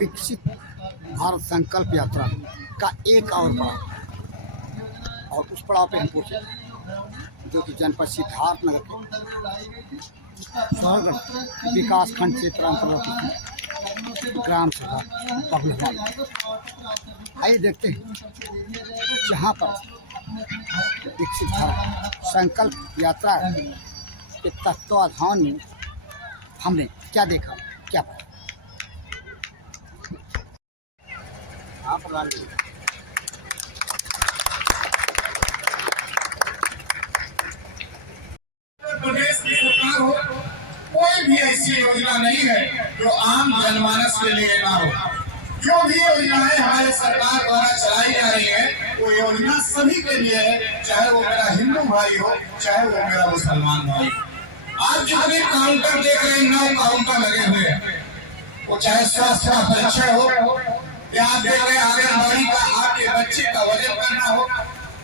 विकसित भारत संकल्प यात्रा का एक और पड़ाव, और उस पड़ाव पे हम पहुंचे जो कि जनपद सिद्धार्थनगर के सोहरगढ़ विकास खंड क्षेत्र अंतर्गत ग्राम सभा बबलहवा। आइए देखते हैं जहाँ पर विकसित भारत संकल्प यात्रा के तत्वाधान में हमने क्या देखा, क्या पढ़ा। प्रदेश की सरकार हो, कोई भी ऐसी योजना नहीं है जो आम जनमानस के लिए ना हो। जो भी योजनाएं हमारे सरकार द्वारा चलाई जा रही है वो योजना सभी के लिए है, चाहे वो मेरा हिंदू भाई हो, चाहे वो मेरा मुसलमान भाई हो। आज जितने काउंटर देख रहे हैं, 9 काउंटर लगे हुए हैं, वो चाहे स्वास्थ्य का परीक्षण हो, या आप देख रहे हैं आंगनबाड़ी का आपके बच्चे का वजन करना हो,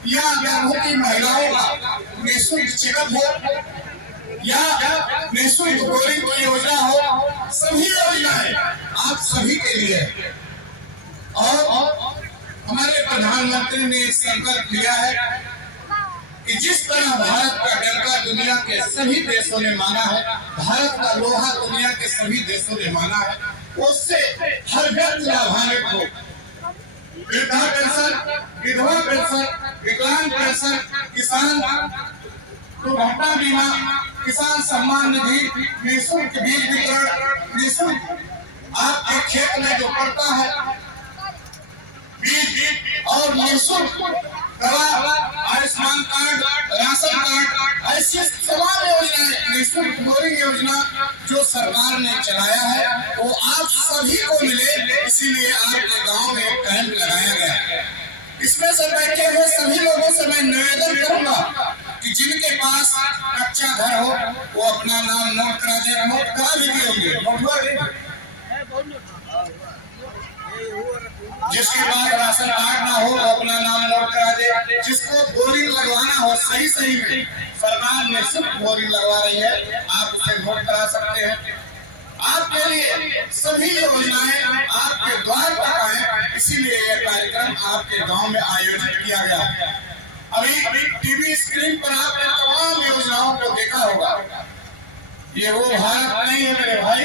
या गर्भवती महिलाओं का निःशुल्क चेकअप हो, या निःशुल्क बोरिंग की योजना हो, सभी योजनाएं आप सभी के लिए है। और हमारे प्रधानमंत्री ने एक संकल्प लिया है कि जिस तरह भारत का डंका दुनिया के सभी देशों ने माना है, भारत का लोहा दुनिया के सभी देशों ने माना है, उससे हर व्यक्ति लाभान्वित हो। वृद्धा पेंशन, विधवा पेंशन, विकलांग पेंशन, किसान दुर्घटना बीमा, किसान सम्मान निधि, निःशुल्क बीज वितरण, निःशुल्क आपके खेत में जो पड़ता है बीज, और निःशुल्क दवा, आयुष्मान कार्ड, राशन कार्ड, ऐसी तमाम योजनाएं, निःशुल्क बोरिंग योजना जो सरकार ने चलाया है वो आप सभी को मिले, इसीलिए आपके गांव में एक कैंप लगाया गया है। इसमें से बैठे हुए सभी लोगों से मैं निवेदन करूंगा कि जिनके पास कच्चा घर हो वो अपना नाम नोट करा दे। नोट करा भी होंगे, जिसके पास राशन कार्ड ना हो वो अपना नाम नोट करा दे। जिसको बोरिंग लगवाना हो, सही में सरकार ने सिर्फ बोरिंग लगवा रही है, आप उसे नोट करा सकते हैं। आपके लिए सभी योजनाएं आपके द्वार पर आए, इसीलिए यह कार्यक्रम आपके गांव में आयोजित किया गया। अभी टीवी स्क्रीन पर आपने तमाम योजनाओं को देखा होगा। ये वो भारत नहीं है मेरे भाई,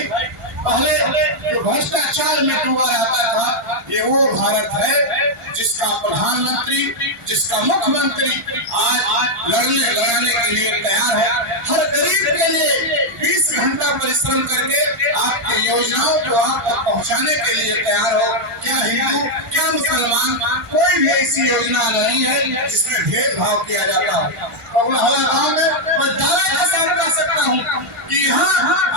पहले जो भ्रष्टाचार में डूबा रहता था, ये वो भारत है जिसका प्रधानमंत्री, जिसका मुख्यमंत्री आज लड़ने के लिए तैयार है। हर गरीब के लिए 20 घंटा परिश्रम करके आपकी योजनाओं को आप तक पहुंचाने के लिए तैयार हो। क्या हिंदू, क्या मुसलमान, कोई भी ऐसी योजना नहीं है जिसमें भेदभाव किया जाता हो। बबलहवा गांव में मैं दावे के साथ कह सकता हूँ कि यहाँ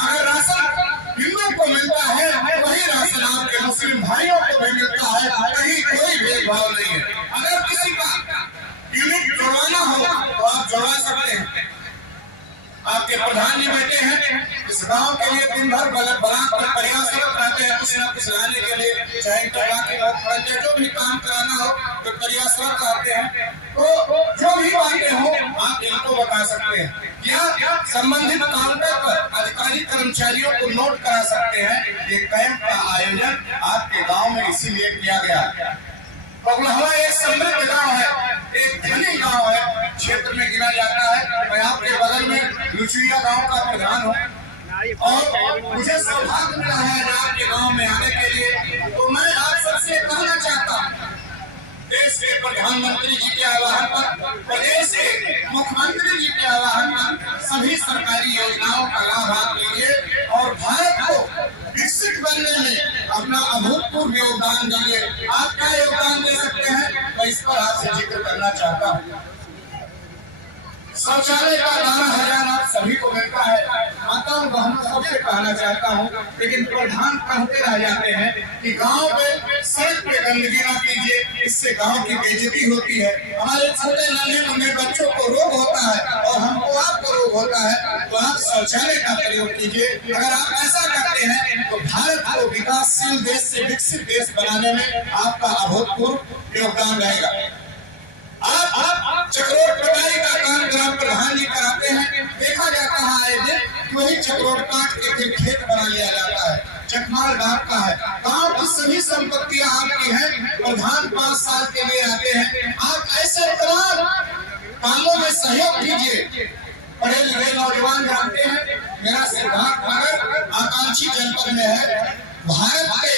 अगर राशन हिंदू को मिलता है, वही राशन आपके मुस्लिम भाइयों को भी मिलता है, कहीं कोई भेदभाव नहीं है। अगर किसी का यूनिट जुड़वाना हो तो आप जुड़वा सकते हैं। आपके प्रधान जी बैठे हैं, इस गांव के लिए दिन भर प्रयासरत रहते हैं, कुछ न कुछ लाने के लिए, चाहे इंटरलॉकिंग जो भी काम कराना हो तो प्रयासरत रहते हैं। तो जो भी बातें हो आप इनको बता सकते हैं, या संबंधित काउंटर पर अधिकारी कर्मचारियों को नोट करा सकते हैं। ये कैंप का आयोजन आपके गांव में इसीलिए किया गया। बबलहवा एक समृद्ध गांव है, एक धनी गांव है, क्षेत्र में गिना जाता है। मैं आपके बगल में लुचिया गांव का प्रधान हूँ और मुझे सौभाग्य मिला है आपके गांव में आने के लिए। तो मैं आप सबसे कहना चाहता हूँ, देश के प्रधानमंत्री जी के आह्वान पर, प्रदेश के मुख्यमंत्री जी के आह्वान पर सभी सरकारी योजनाओं का लाभ आप लीजिए और भारत को विकसित बनने में अपना अभूतपूर्व योगदान दीजिए। आप क्या योगदान दे सकते हैं, मैं इस पर आपसे जिक्र करना चाहता हूँ। शौचालय का 12,000 आप सभी को मिलता है। माताओं बहनों सबसे कहना चाहता हूँ, लेकिन प्रधान कहते रह जाते हैं कि गांव में सड़क पे गंदगी न कीजिए, इससे गांव की बेइज्जती होती है। हमारे छोटे नन्हे मुन्ने बच्चों को रोग होता है और हमको आपको रोग होता है, तो आप शौचालय का प्रयोग कीजिए। अगर आप ऐसा करते हैं तो भारत को विकासशील देश से विकसित देश बनाने में आपका अभूतपूर्व योगदान रहेगा। आप चक्रोट कटाई का काम ग्राम प्रधान जी कराते हैं, देखा जाता है आए दिन वही चक्रोट काट के फिर खेत बना लिया जाता है, चकमाल डालता है। गांव की सभी संपत्तियां आपकी हैं। प्रधान 5 साल के लिए आते हैं। आप ऐसे तमाम कामों में सहयोग कीजिए। पढ़े लिखे नौजवान जानते हैं मेरा सिद्धार्थ नगर आकांक्षी जनपद में है। भारत के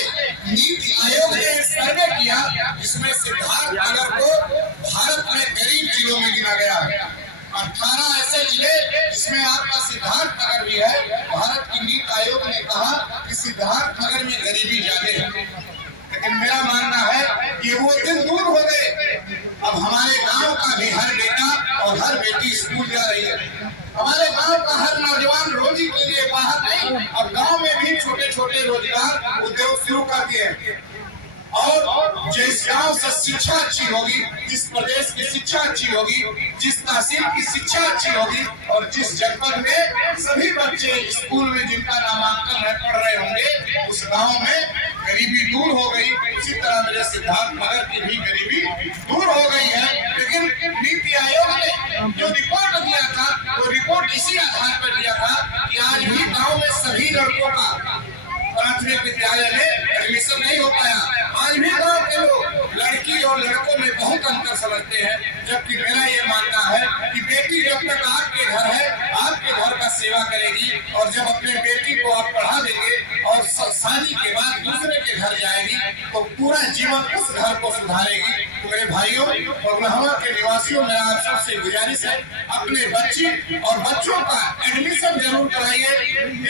नीति आयोग ने सर्वे किया जिसमें सिद्धार्थ नगर को भारत में गरीब जिलों में गिना गया है। 18 ऐसे जिले जिसमें आपका सिद्धार्थ नगर भी है। भारत की नीति आयोग ने कहा कि सिद्धार्थ नगर में गरीबी ज्यादा है, लेकिन मेरा मानना है कि वो दिन दूर हो गए। अब हमारे गांव का भी हर बेटा और हर बेटी स्कूल जा रही है। हमारे गांव का हर नौजवान रोजी के लिए बाहर नहीं, अब गांव में भी छोटे छोटे रोजगार उद्योग शुरू कर दिए हैं। और जिस गांव से शिक्षा अच्छी होगी, जिस प्रदेश की शिक्षा अच्छी होगी, जिस तहसील की शिक्षा अच्छी होगी और जिस जनपद में सभी बच्चे स्कूल में जिनका नामांकन है पढ़ रहे होंगे, उस गांव में गरीबी दूर हो गई। उसी तरह मेरे सिद्धार्थ नगर की भी गरीबी दूर हो गई है। लेकिन नीति आयोग ने जो रिपोर्ट दिया था वो रिपोर्ट इसी आधार पर दिया था कि आज भी गांव में सभी लड़कों का प्राथमिक विद्यालय में एडमिशन नहीं हो पाया। आज भी गांव के लोग लड़की और लड़कों में बहुत अंतर समझते हैं, जबकि मेरा ये मानना है कि बेटी जब तक आपके घर है आपके घर का सेवा करेगी, और जब अपने बेटी को आप पढ़ा देंगे और शादी के बाद दूसरे के घर जाएगी तो पूरा जीवन उस घर को सुधारेगी। तो मेरे भाइयों, बगलहवा के निवासियों, मेरा आप सबसे गुजारिश है अपने बच्ची और बच्चों का एडमिशन जरूर कराइए।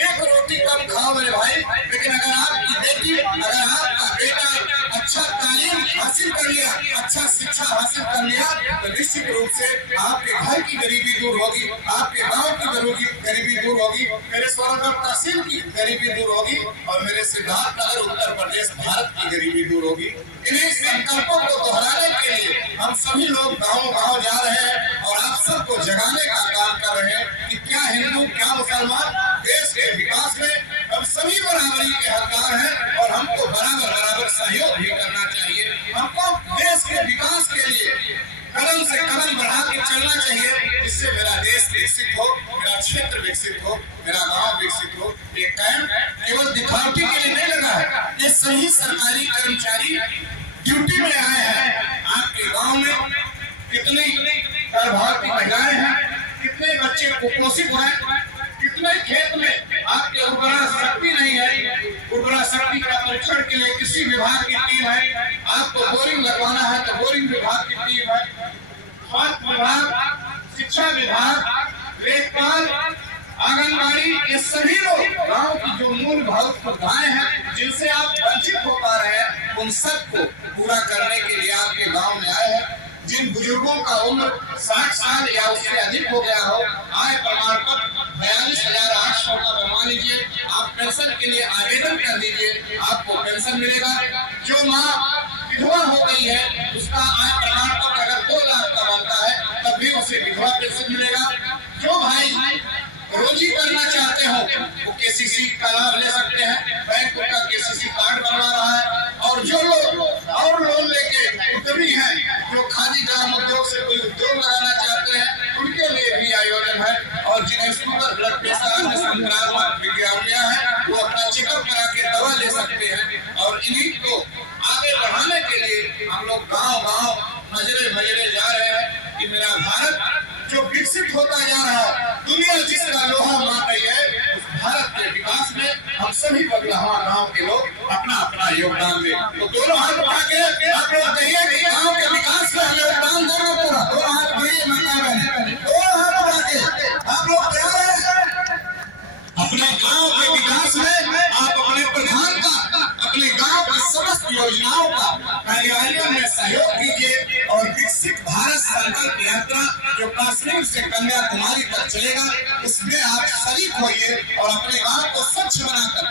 एक रोटी कम खाओ मेरे भाई, लेकिन अगर आपकी बेटी, अगर आपका बेटा अच्छा तालीम हासिल कर लिया, अच्छा शिक्षा हासिल कर लिया, तो निश्चित रूप से आपके घर की गरीबी दूर होगी, आपके गांव की गरीबी दूर होगी, मेरे सोनभद्र तहसील की गरीबी दूर होगी और मेरे सिद्धार्थ नगर उत्तर प्रदेश भारत की गरीबी दूर होगी। इन्हीं संकल्पों को दोहराने के लिए हम सभी लोग गाँव-गाँव जा रहे हैं और आप सबको जगाने का काम कर रहे हैं कि क्या हिंदू क्या मुसलमान, देश के विकास में हम सभी बराबरी के हकदार हैं और हमको बराबर सहयोग भी करना चाहिए। हमको देश के विकास के लिए कदम से कदम बढ़ा के चलना चाहिए, जिससे मेरा देश विकसित हो, मेरा क्षेत्र विकसित हो, मेरा गांव विकसित हो। ये कैंप केवल दिखावटी के लिए नहीं लगा है, ये सही सरकारी कर्मचारी ड्यूटी में आए हैं। आपके गांव में कितनी गर्भवती महिलाएं हैं, कितने बच्चे कुपोषित हैं, कितने खेत में आपके उर्वरा शक्ति नहीं है। उर्वरा शक्ति का परीक्षण के लिए कृषि विभाग की टीम है, आपको बोरिंग लगवाना है तो बोरिंग विभाग की टीम है, स्वास्थ्य विभाग, शिक्षा विभाग, लेखपाल, आंगनबाड़ी, ये सभी लोग गांव की जो मूलभूत सुविधाएं हैं जिनसे आप वंचित हो पा रहे हैं, उन सबको पूरा करने के लिए आपके गांव में आए हैं। जिन बुजुर्गों का उम्र 60 साल या उससे अधिक हो गया हो, आय प्रमाण पत्र 42,800 का बनवा लीजिए। आप पेंशन के लिए आवेदन कर दीजिए, आपको पेंशन मिलेगा। जो माँ विधवा हो गई है उसका आय प्रमाण पत्र अगर 2 लाख का बनता है तब भी उसे विधवा पेंशन मिलेगा। जो भाई रोजी करना चाहते हो वो केसीसी का लाभ ले सकते हैं, बैंक का केसीसी कार्ड बनवा रहा है। और जो लोग और लोन लेके उद्यमी हैं, जो खादी ग्राम उद्योग से कोई उद्योग लगाना चाहते हैं, उनके लिए भी आयोजन है। और जिन्हें शुगर, ब्लड प्रेशर, संक्रामक बीमारियां हैं, वो अपना चेकअप करा के दवा ले सकते हैं। और इन्हीं को आगे बढ़ाने के लिए हम लोग गाँव-गाँव मजरे जा रहे हैं कि मेरा भारत जो विकसित होता जा रहा है, दुनिया जिसका लोहा मान रही है, उस भारत के विकास में हम सभी बगलहवा गांव के लोग अपना अपना योगदान दें। तो दोनों हाथ उठा के आप लोग कहिए कि गांव के विकास में हम योगदान देना पूरा। दोनों हाथ बढ़िए, दोनों हाथ उठा के आप लोग क्या अपने गांव के विकास में आप अपने प्रधान का, अपने गांव की समस्त योजनाओं का कार्यान्वयन में सहयोग कीजिए और विकसित भारत संकल्प यात्रा जो कश्मीर से कन्याकुमारी तक चलेगा, उसमें आप शरीक होइए और अपने गांव को स्वच्छ बनाकर,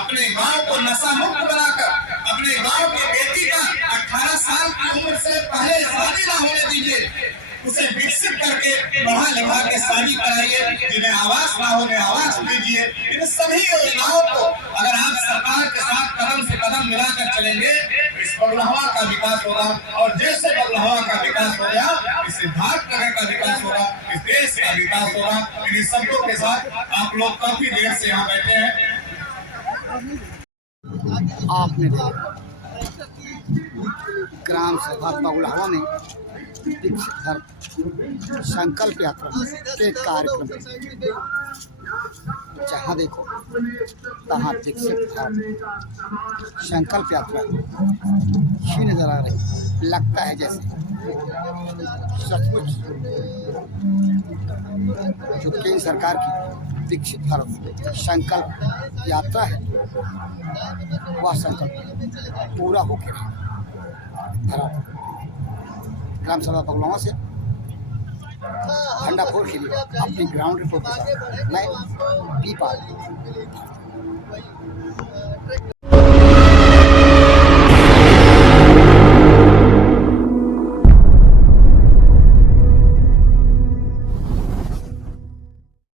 अपने गांव को नशा मुक्त बनाकर, अपने गांव की बेटी का 18 साल की उम्र से पहले शादी न होने दीजिए, उसे विकसित करके पढ़ा लिखा के शादी कराइए। जिन्हें आवास ना होने आवास दीजिए। इन सभी योजनाओं को अगर आप सरकार के साथ कदम से कदम मिलाकर चलेंगे तो इस बगलहवा का विकास होगा। और जैसे बगलहवा का विकास हो गया, इस सिद्धार्थ नगर का विकास होगा, इस देश का विकास होगा। इन शब्दों के साथ आप लोग काफी देर से यहाँ बैठे हैं। आपने देखा ग्राम सभा बगुलावा में विकसित भारत संकल्प यात्रा के कार्यक्रम में जहाँ देखो तहाँ विकसित भारत संकल्प यात्रा ही नजर आ रही। लगता है जैसे सचमुच जो केंद्र सरकार की विकसित भारत संकल्प यात्रा है वह संकल्प पूरा होकर रहेगा। ग्राम सभा बगुलावा से भंडापुर के लिए अपनी ग्राउंड रिपोर्ट के साथ मैं दीपा।